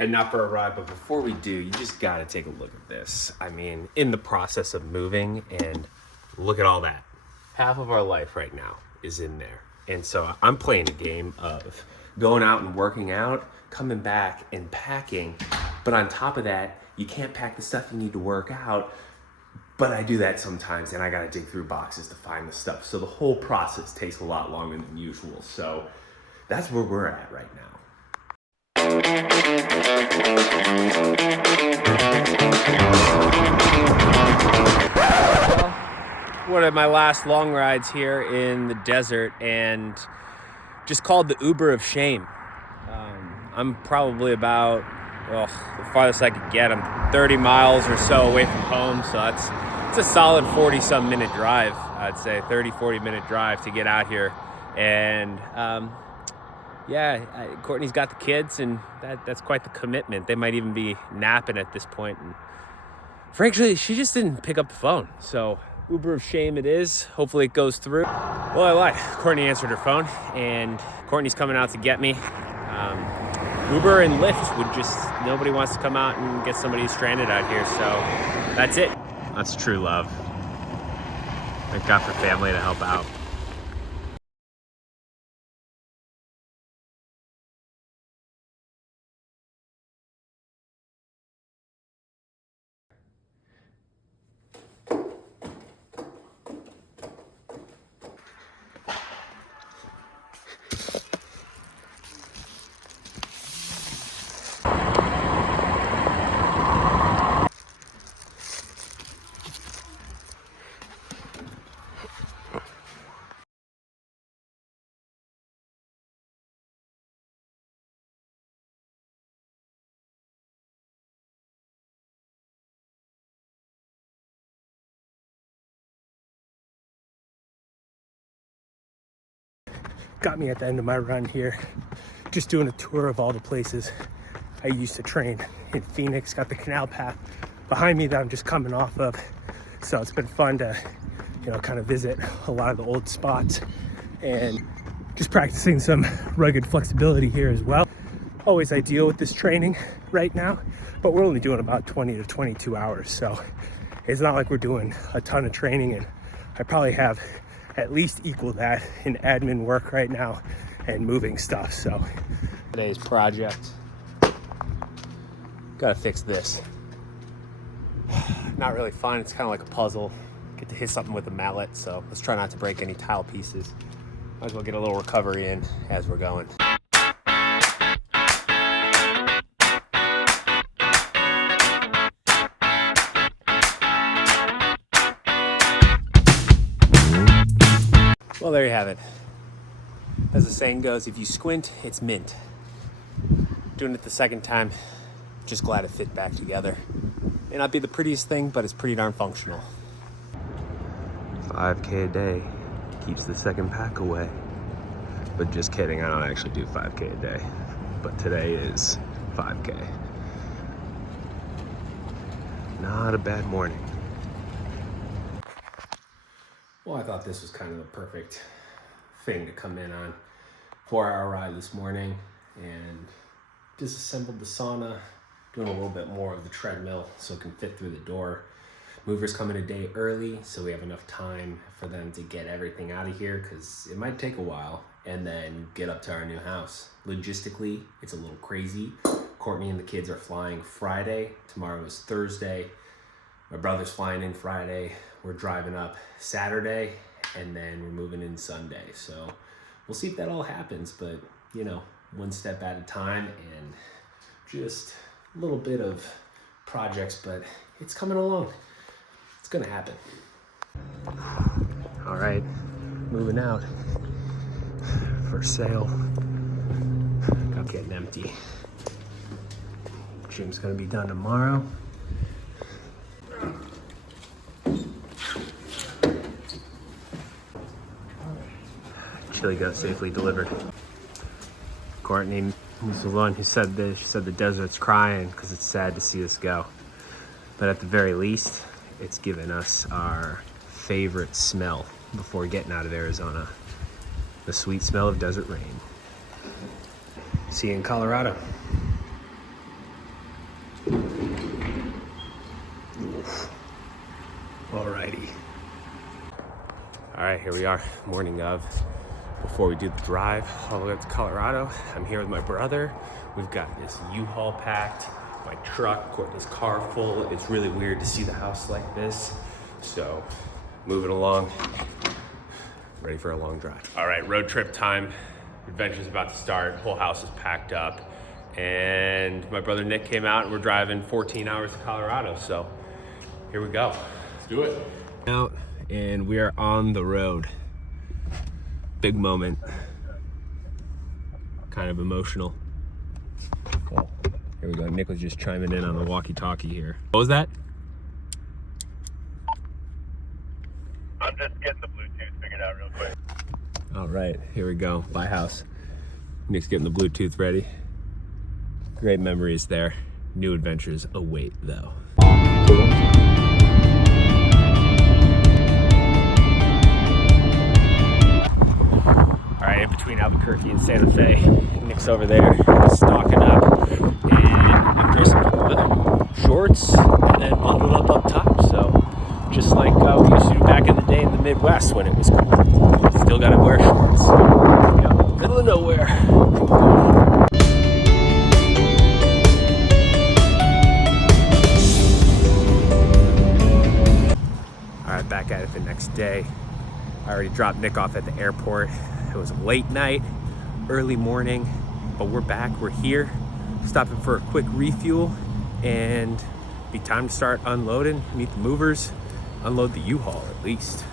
heading out for a ride, but before we do, you just gotta take a look at this. I mean, in the process of moving, and look at all that. Half of our life right now is in there. And so I'm playing a game of going out and working out, coming back and packing. But on top of that, you can't pack the stuff you need to work out. But I do that sometimes, and I gotta dig through boxes to find the stuff. So the whole process takes a lot longer than usual. So that's where we're at right now. One of my last long rides here in the desert, and just called the Uber of shame. I'm probably about, the farthest I could get, I'm 30 miles or so away from home, so it's a solid 40-some minute drive, I'd say, 30-40 minute drive to get out here. And Courtney's got the kids, and that's quite the commitment. They might even be napping at this point, and frankly, she just didn't pick up the phone, so Uber of shame it is. Hopefully it goes through. Well, I lied. Courtney answered her phone, and Courtney's coming out to get me. Uber and Lyft nobody wants to come out and get somebody stranded out here, so that's it. That's true love. Thank God for family to help out. Got me at the end of my run here, just doing a tour of all the places I used to train in Phoenix. Got the canal path behind me that I'm just coming off of, so it's been fun to kind of visit a lot of the old spots and just practicing some rugged flexibility here as well. Always ideal with this training right now, but we're only doing about 20 to 22 hours, so it's not like we're doing a ton of training, and I probably have at least equal that in admin work right now and moving stuff. So today's project, gotta fix this. Not really fun. It's kind of like a puzzle. Get to hit something with a mallet, so let's try not to break any tile pieces. Might as well get a little recovery in as we're going. Well, there you have it. As the saying goes, if you squint, it's mint. Doing it the second time, just glad it fit back together. May not be the prettiest thing, but it's pretty darn functional. 5K a day keeps the second pack away. But just kidding, I don't actually do 5K a day. But today is 5K. Not a bad morning. Well, I thought this was kind of the perfect thing to come in on. 4-hour ride this morning, and disassembled the sauna, doing a little bit more of the treadmill so it can fit through the door. Movers come in a day early, so we have enough time for them to get everything out of here, because it might take a while, and then get up to our new house. Logistically, it's a little crazy. Courtney and the kids are flying Friday. Tomorrow is Thursday. My brother's flying in Friday. We're driving up Saturday, and then we're moving in Sunday. So we'll see if that all happens, but one step at a time, and just a little bit of projects, but it's coming along. It's gonna happen. All right, moving out. For sale. Got getting empty. Gym's gonna be done tomorrow. Chili got safely delivered. Courtney was the one who said this. She said the desert's crying because it's sad to see us go. But at the very least, it's given us our favorite smell before getting out of Arizona. The sweet smell of desert rain. See you in Colorado. All right, here we are, morning of. Before we do the drive all the way up to Colorado, I'm here with my brother. We've got this U-Haul packed, my truck, Courtney's car full. It's really weird to see the house like this. So, moving along, ready for a long drive. All right, road trip time. Adventure's about to start. Whole house is packed up. And my brother Nick came out and we're driving 14 hours to Colorado. So, here we go. Let's do it. Out and we are on the road. Big moment. Kind of emotional. So, here we go. Nick was just chiming in on the walkie-talkie here. What was that? I'm just getting the Bluetooth figured out real quick. All right, here we go. Bye house. Nick's getting the Bluetooth ready. Great memories there. New adventures await though. All right, in between Albuquerque and Santa Fe, Nick's over there stocking up, and I'm dressed up for the weather. Shorts and then bundled up top. So just like we used to do back in the day in the Midwest when it was cold. Still gotta wear shorts. Middle of nowhere. All right, back at it the next day. I already dropped Nick off at the airport. It was a late night, early morning, but we're back, we're here, stopping for a quick refuel, and be time to start unloading, meet the movers, unload the U-Haul at least.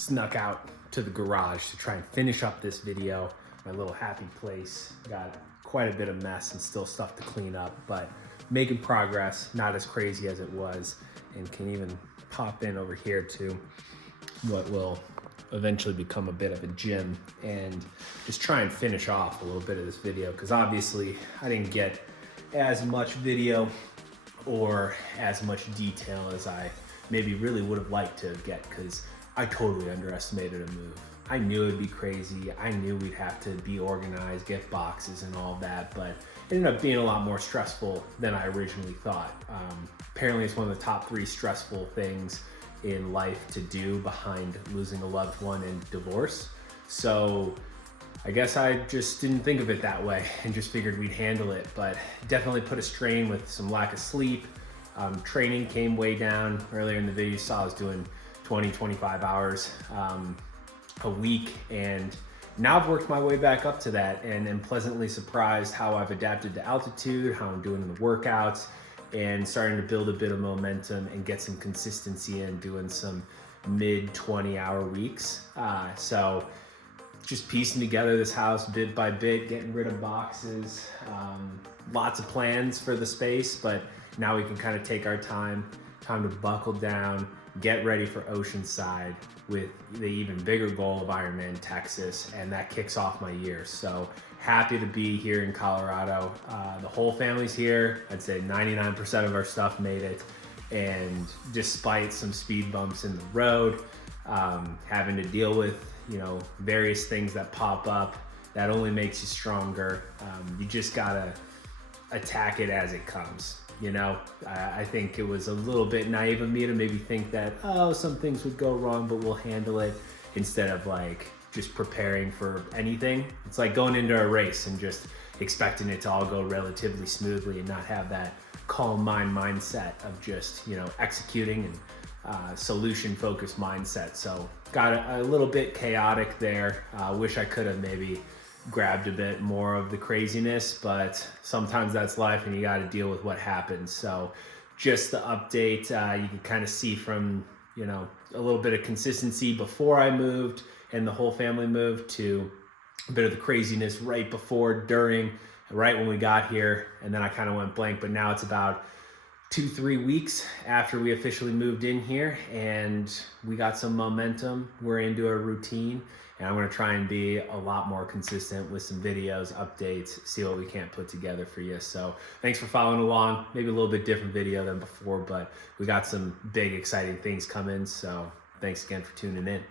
Snuck out to the garage to try and finish up this video. My little happy place. Got quite a bit of mess and still stuff to clean up, but making progress, not as crazy as it was, and can even pop in over here to what will eventually become a bit of a gym and just try and finish off a little bit of this video, because obviously I didn't get as much video or as much detail as I maybe really would have liked to get, because I totally underestimated a move. I knew it'd be crazy. I knew we'd have to be organized, get boxes and all that, but it ended up being a lot more stressful than I originally thought. Apparently it's one of the top 3 stressful things in life to do behind losing a loved one and divorce. So I guess I just didn't think of it that way and just figured we'd handle it, but definitely put a strain with some lack of sleep. Training came way down. Earlier in the video you saw I was doing 20-25 hours a week, and now I've worked my way back up to that and am pleasantly surprised how I've adapted to altitude, how I'm doing the workouts, and starting to build a bit of momentum and get some consistency in doing some mid 20-hour weeks. So just piecing together this house bit by bit, getting rid of boxes, lots of plans for the space, but now we can kind of take our time to buckle down, get ready for Oceanside with the even bigger goal of Ironman Texas, and that kicks off my year. So happy to be here in Colorado. The whole family's here. I'd say 99% of our stuff made it, and despite some speed bumps in the road, having to deal with various things that pop up, that only makes you stronger. You just gotta attack it as it comes. I think it was a little bit naive of me to maybe think that, some things would go wrong, but we'll handle it, instead of like just preparing for anything. It's like going into a race and just expecting it to all go relatively smoothly and not have that calm mindset of just, executing and solution focused mindset. So got a little bit chaotic there. Wish I could have maybe grabbed a bit more of the craziness, but sometimes that's life and you got to deal with what happens. So just the update, you can kind of see from, a little bit of consistency before I moved and the whole family moved, to a bit of the craziness right before, during, right when we got here, and then I kind of went blank. But now it's about 2-3 weeks after we officially moved in here, and we got some momentum. We're into a routine, and I'm going to try and be a lot more consistent with some videos, updates, see what we can't put together for you. So thanks for following along. Maybe a little bit different video than before, but we got some big exciting things coming. So thanks again for tuning in.